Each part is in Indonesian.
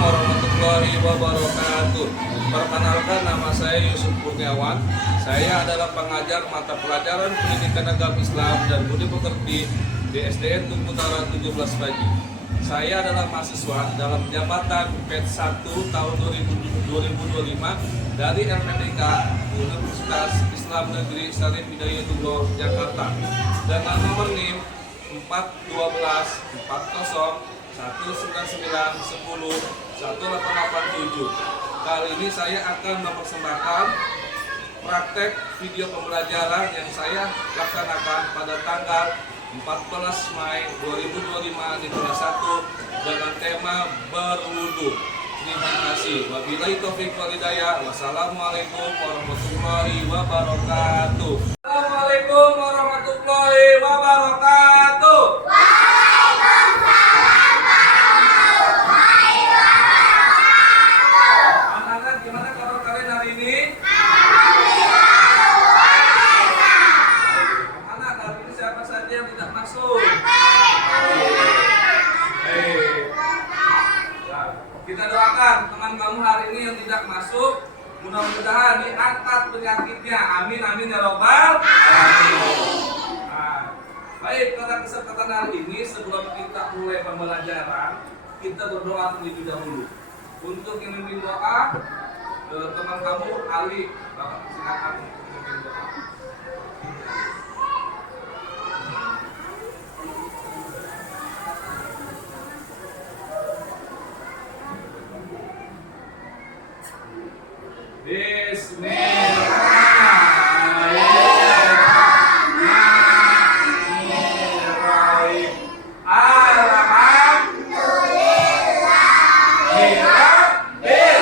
warahmatullahi wabarakatuh. Perkenalkan, nama saya Yusuf Kurniawan. Saya adalah pengajar mata pelajaran pendidikan agama Islam dan budi pekerti di SDN Tugu Utara 17 Pagi. Saya adalah mahasiswa dalam jabatan PET 1 tahun 2025 dari RPTK Universitas Islam Negeri Syarif Hidayatullah Jakarta dengan nomor NIM 412 40 199 10 1887. Kali ini saya akan mempersembahkan praktek video pembelajaran yang saya laksanakan pada tanggal 14 Mei 2025 di kelas 1 dengan tema berwudu. Terima kasih. Wabillahi taufiq wal hidayah. Wassalamualaikum warahmatullahi wabarakatuh. Assalamualaikum warahmatullahi wabarakatuh. Anak-anak, gimana kabar kalian hari ini? Anak, hari ini siapa saja yang tidak masuk? Kita doakan teman kamu hari ini yang tidak masuk, mudah-mudahan diangkat penyakitnya. Amin amin ya robbal alamin. Baik, pada kesempatan hari ini sebelum kita mulai pembelajaran, kita berdoa terlebih dahulu. Untuk yang memimpin doa, teman kamu Ali, Bapak silakan memimpin doa. Bismillahirrahmanirrahim. Alhamdulillahirabbil alamin.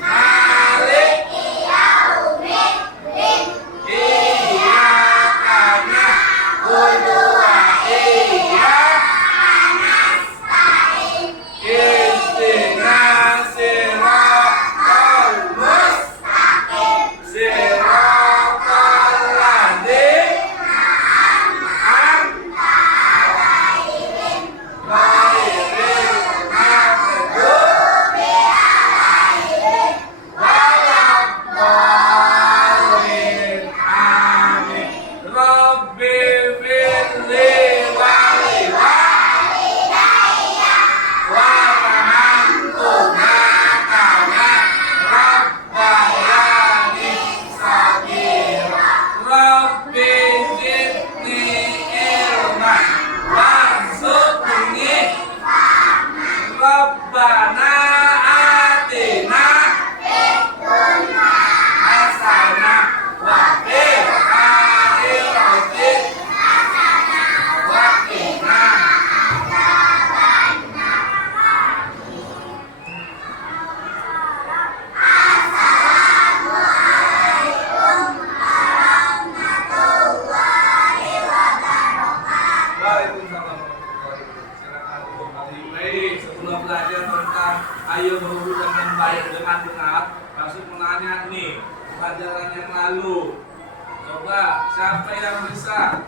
Maliki yaumiddin. Iyyaka na'budu wa iyyaka nasta'in. Ihdinas siratal mustaqim. Siratal ladzina an'amta 'alaihim ghairil maghdubi 'alaihim waladdallin. Amin. Rabbi firli wali walidayya warhamhuma kama rabbayani shaghira. Rabbi zidni ilman warzuqni Rabbana atina hasanah wa fil akhirati wa qina Waalaikumsalam warahmatullahi wabarakatuh. Silakan kembali. Baik, sebelum belajar tentang ayo berwudu dengan baik dengan benar, langsung menanya nih pelajaran yang lalu. Coba siapa yang bisa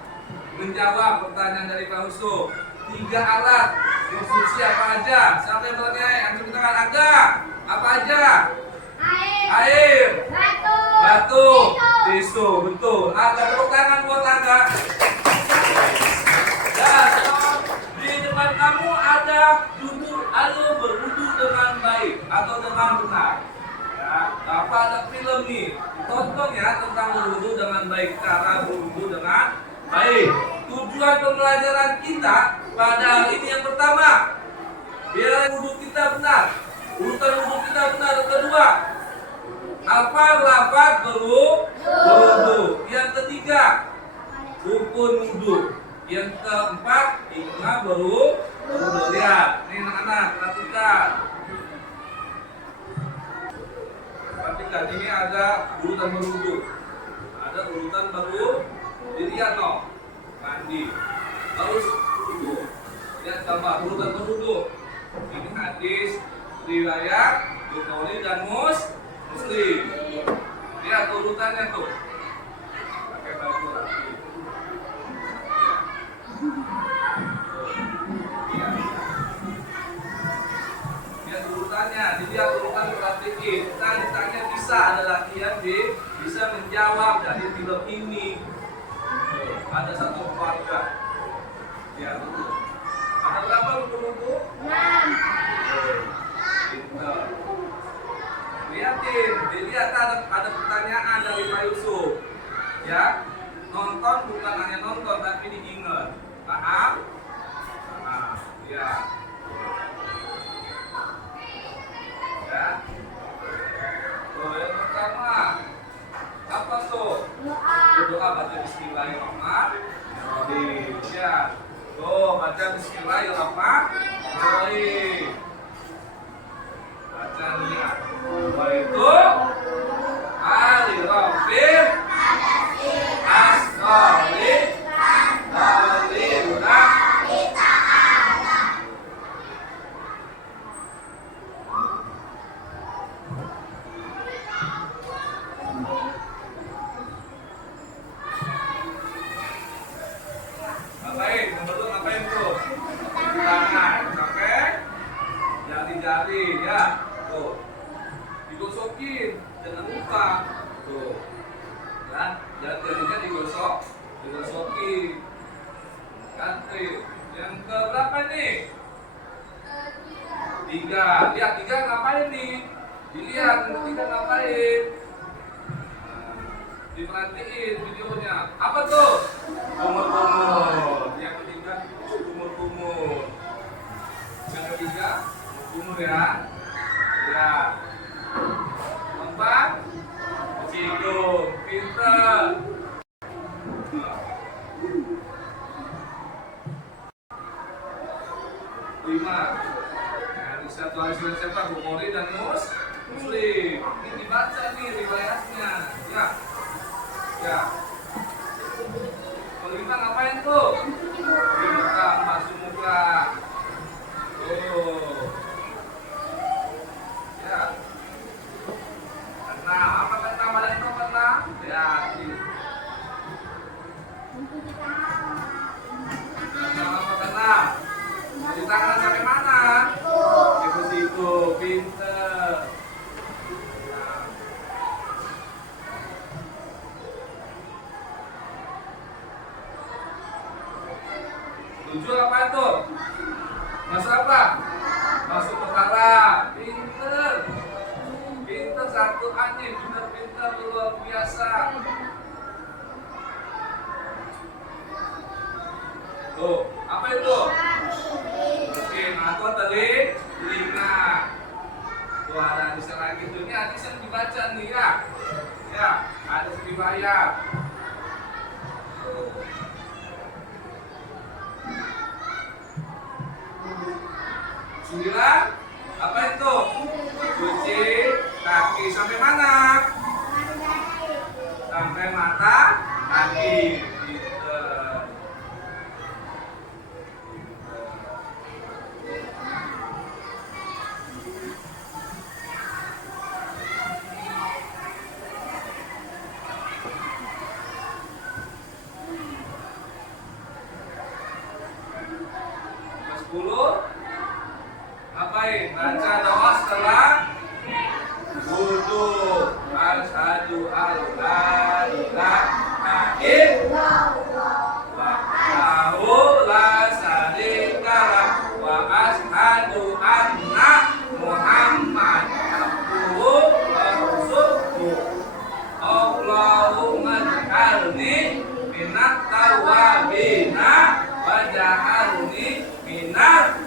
menjawab pertanyaan dari Pak Husu? 3 alat konsumsi apa aja? Siapa yang bertanya? Angkat tangan agak. Apa aja? Air, batu, tisu, betul. Ada tepuk tangan buat agak. Dan di depan kamu ada judul ayo berwudu dengan baik atau dengan benar. Ya, apa ada film nih? Tonton ya tentang berwudu dengan baik, cara berwudu dengan baik. Tujuan pembelajaran kita pada hari ini yang pertama, biar wudu kita benar. Urutan wudu kita benar. Yang kedua, hafal lafaz berwudu. Yang ketiga, rukun wudu. Yang keempat, hikmah berwudu. Lihat, ini anak-anak perhatikan. Perhatikan, ini ada urutan berwudu. Ada urutan berwudu. Dilihat no, mandi. Terus wudu. Lihat gambar urutan berwudu. Ini hadis riwayat Bukhari dan Muslim. Lihat urutannya tuh. Pakai baju rapi. Ada satu keluarga. Ya, betul. Ada berapa wudhu? 6. Pintar. Lihatin, dilihat ada pertanyaan dari Pak Yusuf. Ya, nonton bukan hanya nonton tapi diingat. Paham? Paham. Ya. Ya. Tuh, yang pertama apa tuh? Berdoa baca Bismillahirrahmanirrahim. Ya. Tuh, baca Bismillahirrahmanirrahim. Baca niat. Itu Alirofir Asroli Aliruna. Ngapain? Ngapain tuh? Tangan sampai jari-jari ya. Tuh. Digosokin, jangan lupa. Tuh. Ya, jari-jarinya digosokin. Ganti. Yang keberapa nih? 3. Lihat 3 ngapain nih? Dilihat yang 3 ngapain? Diperhatiin videonya. Apa tuh? Kumur-kumur. Yang ketiga kumur-kumur. Yang ketiga kumur ya. Ya. 4 cium. Pinter. 5. Nah, ini satu hasil siapa? Bukhari dan Muslim. Ini dibaca nih riwayatnya. Ya. Ya. Kalau 5 ngapain tuh? Muka, masuk muka. Tuh. Ya. Kena, apa kena? Mana itu kena? Ya. Kena apa kena? Di tangan sampai mana? Siku-siku, pinter. Nah. 7 apa itu? Masuk apa? Masuk kepala. Pinter. Pinter satu anjing. Pinter luar biasa. Tuh, apa itu? Oke, atau tadi telinga. Tuh ada hadis lagi tuh. Ini hadis yang dibaca nih ya. Ya, ada riwayat. Tuh. 9, apa itu? Cuci kaki sampai mana? Sampai mata kaki. Ngapain? Baca doa setelah wudu. Asyhadu alla ilaha illallah wahdahu la syarika lah wa asyhadu anna Muhammadan abduhu wa rasuluhu. Allahumma ij'alni minat tawwabina wa ja'alni minat.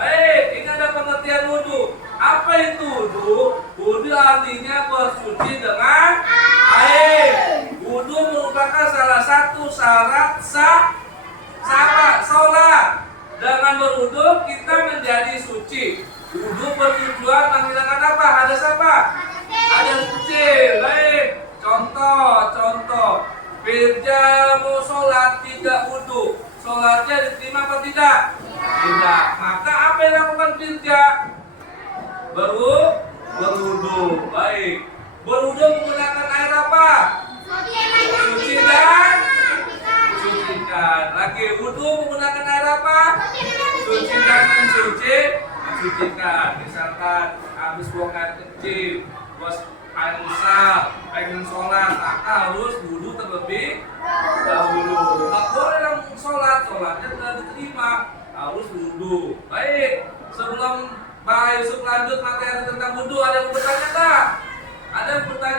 Baik, ini ada pengertian wudhu. Apa itu wudhu? Wudhu artinya bersuci dengan air. Wudhu merupakan salah satu syarat sah sholat. Dengan berwudhu kita menjadi suci. Wudhu bertujuan menghilangkan apa? Hadas apa? Hadas kecil. Baik, contoh. Berjamu sholat tidak wudhu, sholatnya diterima atau tidak? Tidak. Maka apa yang dilakukan firja? Berwudhu. Baik. Berwudhu menggunakan air apa? Suci dan mensucikan. Lagi wudhu menggunakan air apa? Suci dan mensucikan. Misalkan habis buang air kecil, buang air besar,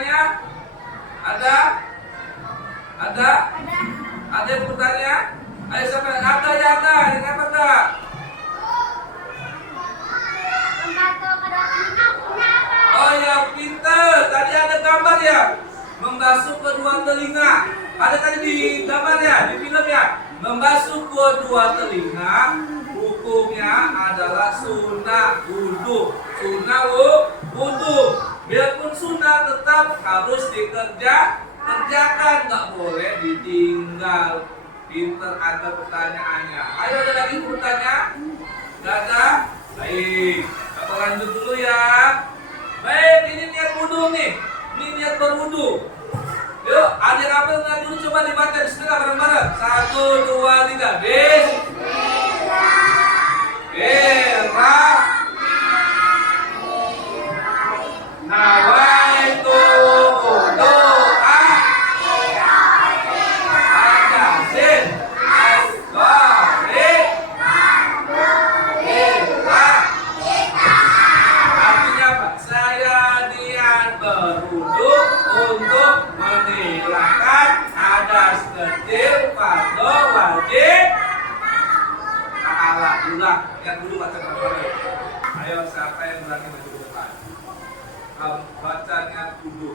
bertanya? Ada? Ada? Ada yang bertanya? Ayo siapa? Ada ya ada. Ini apa enggak? Oh ya pinter. Tadi ada gambar ya. Membasuh kedua telinga. Ada tadi di gambar ya, di film ya. Membasuh kedua telinga. Hukumnya adalah sunnah wudu. Sunnah wudu. Biarpun sunnah tetap harus kerjakan, nggak boleh ditinggal. Pinter ada pertanyaannya. Ayo ada lagi bertanya? Nggak ada? Baik, kita lanjut dulu ya. Baik, ini niat wudu nih. Ini niat berwudu. Yuk, ada yang apa nggak dulu coba dibaca bismillah bareng-bareng. 1, 2, 3. Bismillah. Nawaitu doa Adasin Asgari Artinya apa? Saya niat berwudu untuk menghilangkan hadas kecil pada wajib ta'ala. Ulang, lihat dulu baca-baca. Ayo siapa yang berani maju ke depan? Bacanya wudu.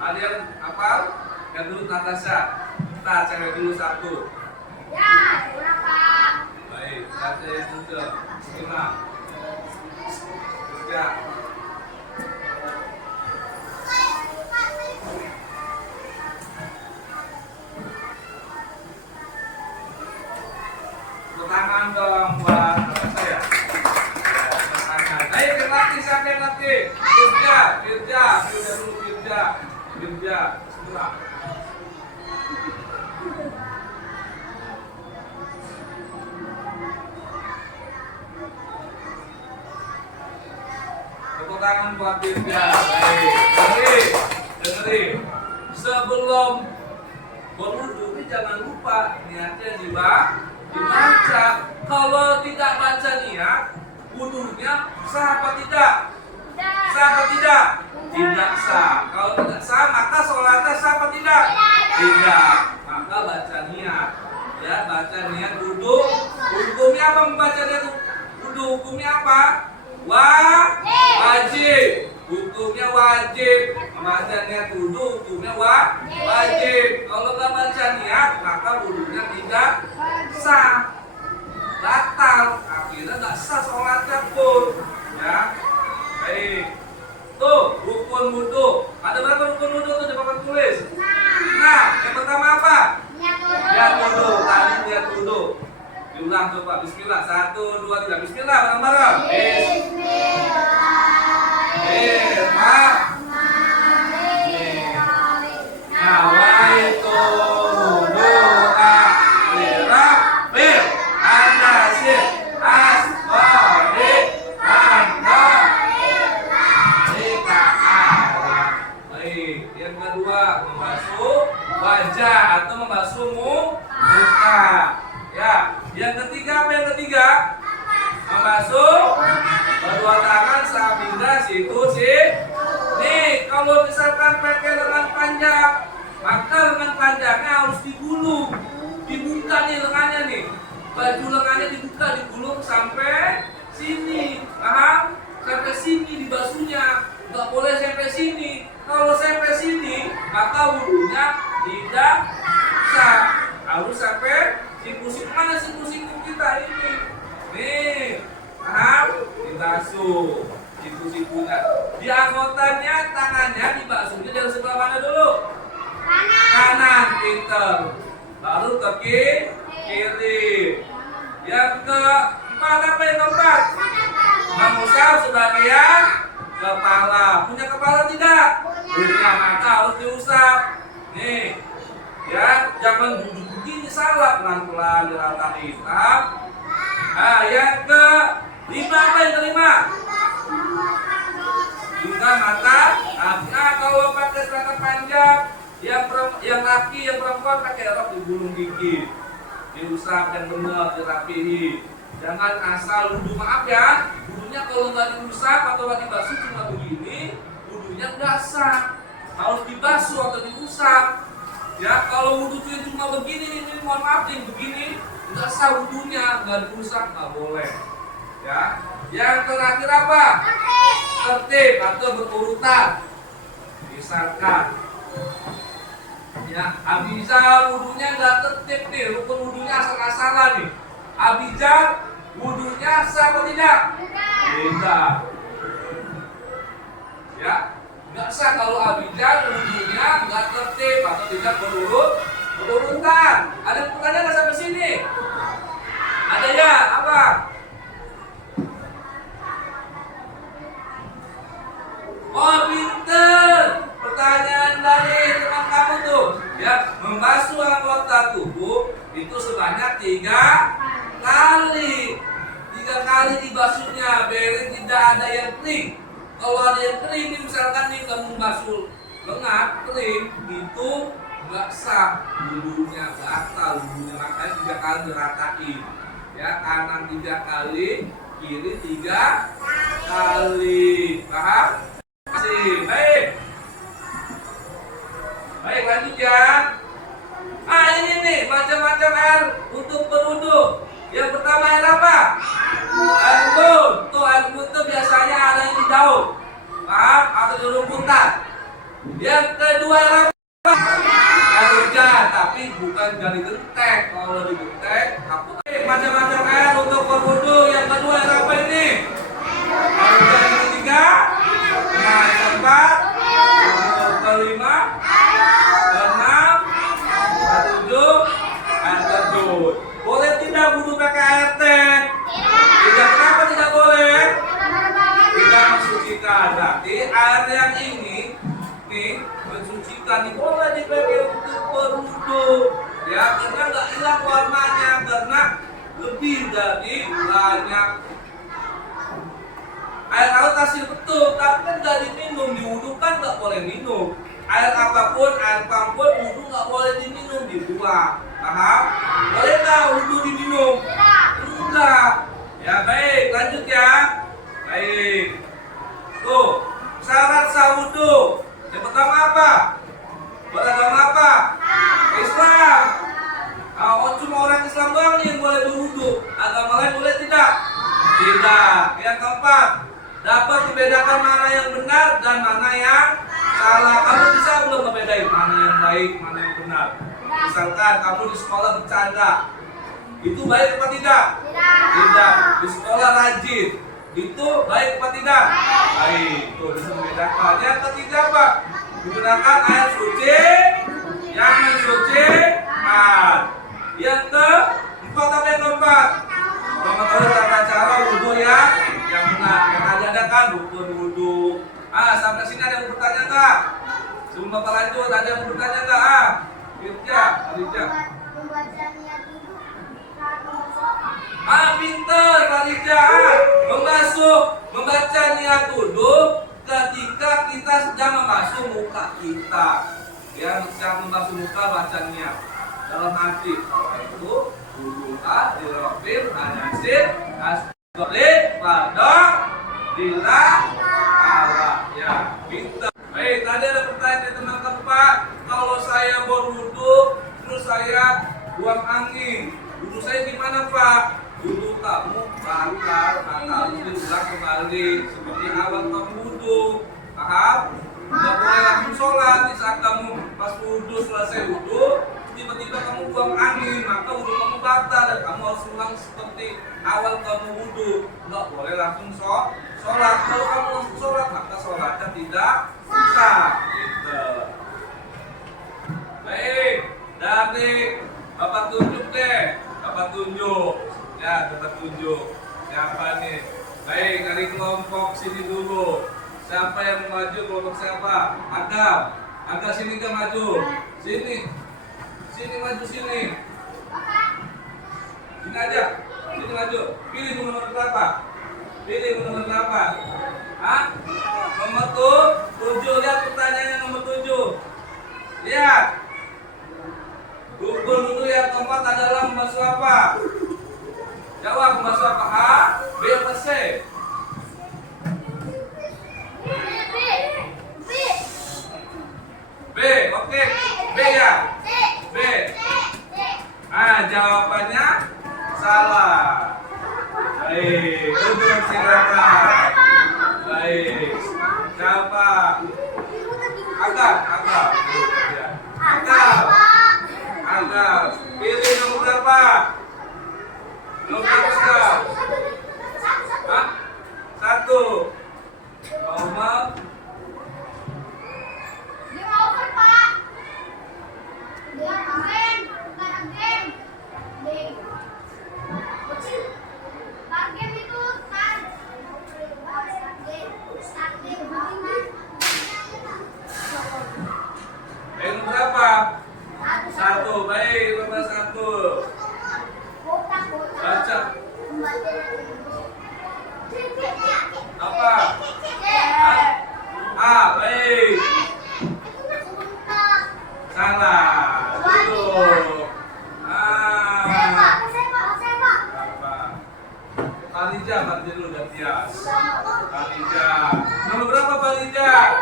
Ada yang hafal? Yang dulu Natasha. Kita cewek dulu satu. Ya, berapa? Baik, baca yang juga. Bismillah. Ya. Tangan dong buat Natasha ya. Ayo yang laki, siapa yang laki? Firja dulu Firja. Bismillah. Tepuk tangan buat Firja. Baik, dengerin. Sebelum berwudu jangan lupa niatnya dibaca. Kalau tidak baca niat, wudunya sah apa tidak? Sah apa tidak? Tidak sah. Kalau tidak sah, maka sholatnya sah apa tidak? Tidak. Maka baca niat. Ya, baca niat wudu. Hukumnya apa membaca niat wudu? Hukumnya apa? Wajib. Hukumnya wajib. Membaca niat wudu hukumnya wajib. Kalau nggak baca niat, maka wudunya tidak sah. Batal, akhirnya nggak sah sholatnya pun, ya. Baik, tuh rukun wudu. Ada berapa rukun wudu tuh di papan tulis? Nah, yang pertama apa? Niat wudu. Tadi niat wudu. Diulang coba. Bismillah. 1, 2, 3. Bismillah bareng-bareng. Bismillah. Nawaitu doa lirabbil adasin asgari anda ta'ala. Baik, yang kedua membasuh wajah atau membasuh muka. Ya, yang ketiga apa yang ketiga? Membasuh kedua tangan sambil situ sih. Nih, kalau misalkan pakai lengan panjang, maka lengan panjangnya harus digulung, dibuka nih lengannya nih. Baju lengannya dibuka, digulung sampai sini, paham? Sampai sini dibasuhnya, nggak boleh sampai sini. Kalau sampai sini, maka wudunya tidak sah. Harus sampai siku-siku. Mana siku-siku kita ini? Nih, paham? Dibasuh siku-sikunya. Di anggotanya, tangannya dibasuhnya dari sebelah mana dulu? Kanan, pinter. Baru ke kiri. Yang keempat apa yang keempat? Mengusap sebagian kepala. Punya kepala tidak? Punya, maka harus diusap. Nih, ya jangan duduk begini, salah. Pelan-pelan dirata hitam. Nah, yang kelima apa yang kelima? Buka mata. Nah, kalau pakai celana panjang, yang laki, yang perempuan pakai rok digulung gigi, diusap yang benar, dirapihi. Jangan asal wudu, maaf ya, wudunya kalau nggak diusap atau nggak dibasuh cuma begini, wudunya nggak sah. mohon maaf nih begini nggak sah wudunya, nggak dirusak, nggak boleh. Ya, yang terakhir apa? Tertib atau berurutan. Misalkan, ya Abijah wudunya nggak tertib nih, rukun wudunya asal-asalan nih. Abijah wudunya sah atau tidak? Tidak. Ya, nggak sah kalau Abijah wudunya nggak tertib atau tidak berurutan. Ada pertanyaan nggak sampai sini? Ada ya? Apa? Oh pinter. Pertanyaan dari teman kamu tuh. Ya, membasuh anggota tubuh itu sebanyak 3 kali. 3 kali dibasuhnya, biarin tidak ada yang kering. Kalau ada yang kering, misalkan nih kamu basuh lengan kering, itu nggak sah, wudunya batal, wudunya makanya 3 kali diratain. Ya, kanan 3 kali, kiri 3 kali. Paham? Baik. Baik, lanjut ya. Ini nih macam-macam air untuk berwudu. Yang pertama air apa? Air embun. Tuh air embun tuh biasanya ada yang di daun, paham? Atau di rumputan. Yang kedua air apa? Air hujan, tapi bukan dari genteng. Kalau di genteng, takut. Macam-macam air untuk berwudu. Yang kedua air apa ini? Air hujan. Yang ketiga, yang keempat, yang kelima, keenam, ketujuh, air terjun. Boleh tidak wudu pakai air teh? Tidak. Kenapa tidak boleh? Tidak mensucikan. Berarti air yang ini nih mensucikan, ini boleh dipakai untuk berwudu. Ya, karena nggak hilang warnanya, karena lebih dari banyak. Air laut hasil betul, tapi kan nggak diminum, diwudu kan nggak boleh minum. Air apapun, air pun wudu nggak boleh diminum, dibuang. Paham? Boleh nggak wudu diminum? Enggak. Ya baik, lanjut ya. Baik. Tuh, syarat sah wudu. Yang pertama apa? Beragama apa? Islam. Oh, cuma orang Islam doang yang boleh berwudu. Agama lain boleh tidak? Tidak. Yang keempat, dapat membedakan mana yang benar dan mana yang salah. Kamu bisa belum membedain mana yang baik, mana yang benar? Misalkan kamu di sekolah bercanda, itu baik apa tidak? Tidak. Di sekolah rajin, itu baik apa tidak? Baik. Tuh bisa membedakan. Yang ketiga apa? Menggunakan air suci yang mensucikan. Yang keempat apa yang keempat? Mengetahui tata cara wudu yang benar. Yang ada kan rukun wudu. Sampai sini ada yang bertanya nggak? Sebelum Bapak lanjut, ada yang bertanya nggak? Aditya. Pinter, Aditya. Membaca niat wudu ketika kita sedang membasuh muka kita. Ya, sedang membasuh muka, baca niat dalam hati. Kalau itu wudu'a dirobin anasir asgolin padok dilah Allah. Ya, pinter. Baik, tadi ada pertanyaan dari teman keempat. Kalau saya berwudu terus saya buang angin, wudu saya gimana Pak? Wudu kamu batal, harus diulang kembali seperti awal kamu wudu. Paham? Tidak boleh langsung sholat. Di saat kamu pas wudu, selesai wudu, tiba-tiba kamu buang angin, maka wudu kamu batal dan kamu harus ulang seperti awal kamu wudu. Tidak boleh langsung sholat. Kalau kamu langsung sholat, maka sholatnya tidak sah. Gitu. Baik, dari Bapak tunjuk deh. Bapak tunjuk. Ya, Bapak tunjuk. Siapa nih? Baik, dari kelompok sini dulu. Siapa yang maju? Kelompok siapa? Agam sini ke maju. Sini maju sini. Sini aja. Sini maju. Pilih nomor berapa? Nomor 7. Lihat pertanyaannya nomor 7. Lihat. Rukun wudu yang keempat adalah membasuh apa? Jawab, membasuh apa? A, B atau C? B, oke. B ya? B. Jawabannya salah. Baik, untuk silakan. Baik. Siapa? Agak. Agak. Pilih nomor berapa? Nomor berapa? Hah? 1. Nomor. Dia mau kan, Pak? Dia again, bukan again. Start game itu start. Start game. Yang berapa? Satu. 1. Baik, nomor 1. Kotak. Baca. Apa? Baik. Salah. Betul. Apa? Khalija dulu gantian. Khalija. Nomor berapa Khalija?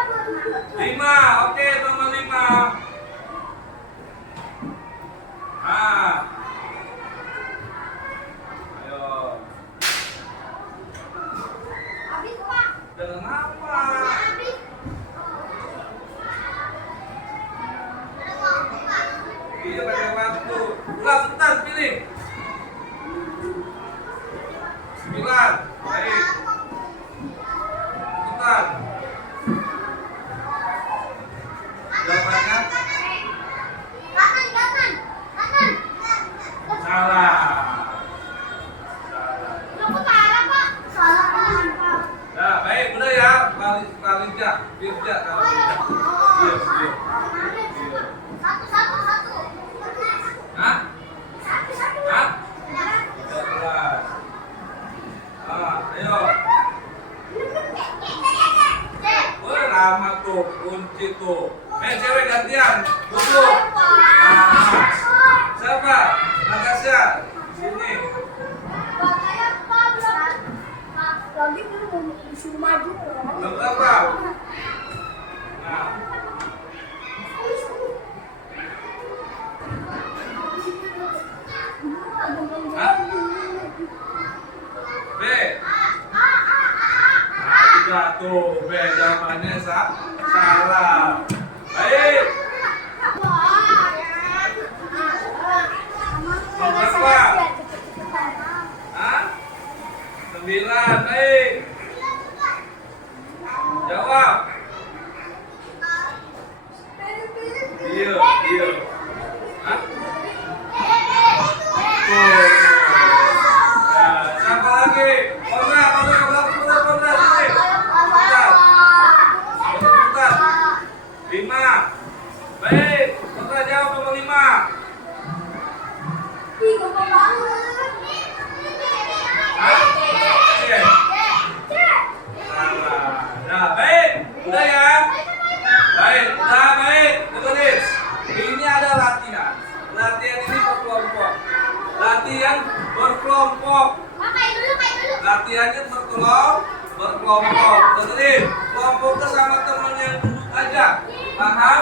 5. Oke, nomor 5. Ayo. Jangan apa? Iya, pakai waktu. Ulah bentar, pilih. 9. Baik. Bentar. Jawabannya salah. Nah, baik, udah ya. Khalija, Firja, Khalija. Iya. Hah? 13. Ayo. Wah, lama tuh, kunci tuh. Cewek gantian, duduk. Siapa? Natasha, sini. Lagi belum disuruh maju. Belum apa? Nah, B. Nah, tuh, B jawabannya salah. Baik. Berapa? 9. Baik. Jawab. Iya. Hah? Tuh. Nah, siapa lagi? Konrad. Bentar. 5. Baik. Konrad jawab nomor 5. Nah, baik. Udah ya. Baik. Dengerin. Ini ada latihan. Latihan ini berkelompok. Latihannya berkelompok. Dengerin. Kelompoknya sama teman yang duduk aja. Paham?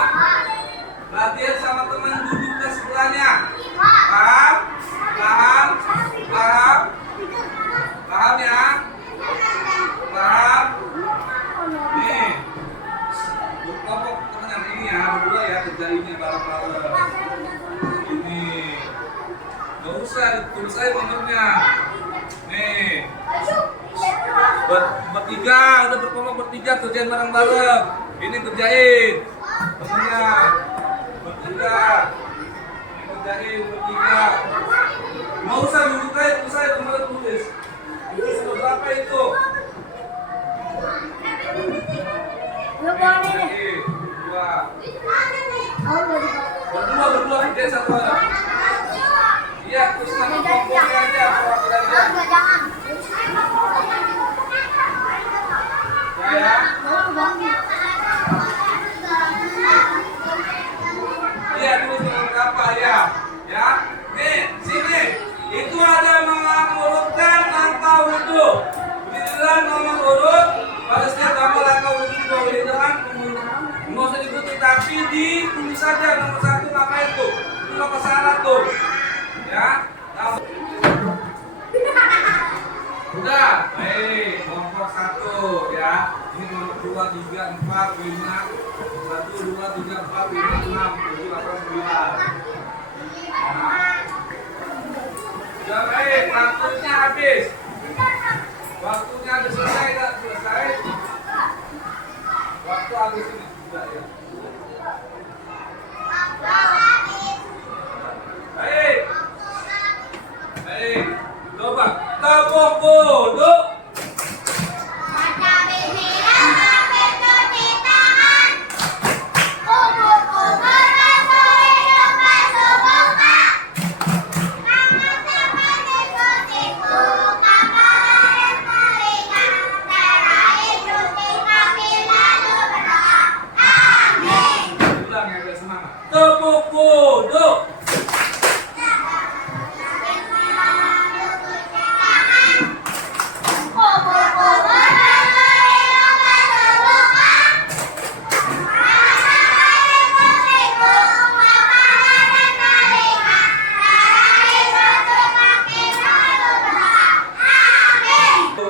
Latihan sama teman duduk ke sebelahnya. Paham? Paham ya? Paham? Nih. Kelompok teman ini ya, berdua ya, kerja ini bareng-bareng. Ini. Gak usah ditulis aja nomornya. Nih. Bertiga, udah berkelompok bertiga kerjain bareng-bareng. Ini kerjain. Temennya. Bertiga. Ini kerjain bertiga. Mau usah duduk aja, tulis aja kemarin tulis. Itu sudah berapa itu? Kerjain. 2. Berdua kerjain satu orang. Iya, terus nama kelompoknya aja. Ya. Iya, terus nomor berapa ya? Ya. Nih, sini. Itu ada mengurutkan angka wudhu. Bila nomor urut pada setiap gambar angka wudhu di bawah ini dengan nggak usah diikuti, tapi ditulis saja nomor 1 apa itu. Itu apa syarat tuh? Ya. Nah, udah. Baik, kelompok 1 ya. Ini kelompok 2, 3, 4, 5. 1, 2, 3, 4, 5, 6, 7, 8, 9. Nah. Udah baik, waktunya habis. Waktunya habis selesai, tidak selesai. Waktu habis ini sudah ya. Baik. Baik. Coba tepuk duduk. Ulang ya biar semangat. Tepuk duduk.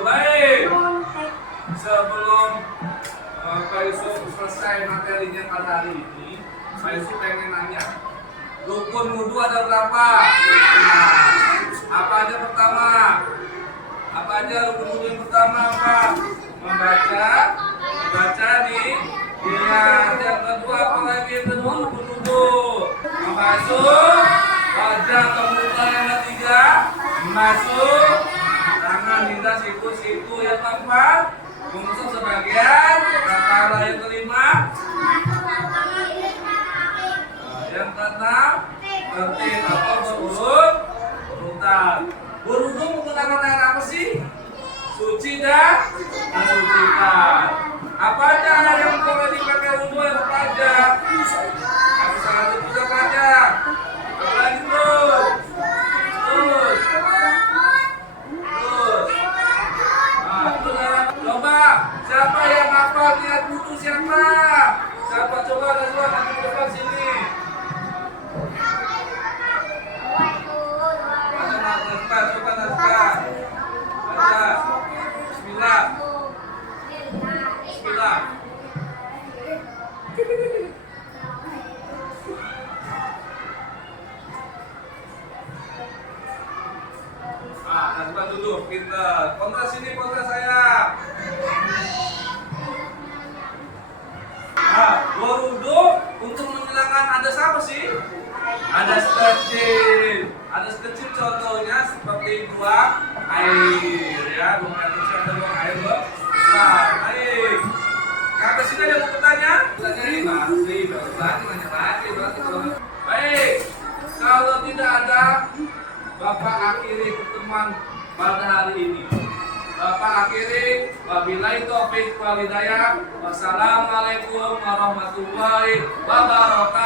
Baik. Sebelum Pak Yusuf selesai materinya pada hari ini, Pak Yusuf pengen nanya, rukun wudhu ada berapa? Nah, apa aja pertama? Apa aja rukun wudhu yang pertama apa? Membaca nih. Lihat yang kedua apa lagi yang kedua rukun wudhu? Membasuh wajah atau muka yang ketiga, membasuh tangan hingga siku-siku yang keempat, mengusap sebagian kepala yang kelima, yang keenam tertib atau berurutan. Berwudu menggunakan air apa sih? Suci dan mensucikan. Apa aja yang boleh dipakai wudu yang apa aja? Aku salah satu juga aja. Apa lagi terus? Terus. Coba, siapa yang hafal niat wudu siapa? Siapa coba nanti ke depan sini. Mana naskah? Coba naskah. Baca. Bismillah. Bismillah. Nasbah duduk, pintar. Kontra sini, kontra saya. Berwudu untuk menghilangkan hadas apa sih? Hadas kecil. Hadas kecil contohnya seperti buang air, ya. Buang air kecil atau buang air besar. Baik. Sampai sini ada mau bertanya? Tanyain lagi, nanya lagi. Baik. Kalau tidak ada, Bapak akhiri pertemuan pada hari ini. Bapak akhiri, wabillahi taufiq wal hidayah. Wassalamualaikum warahmatullahi wabarakatuh.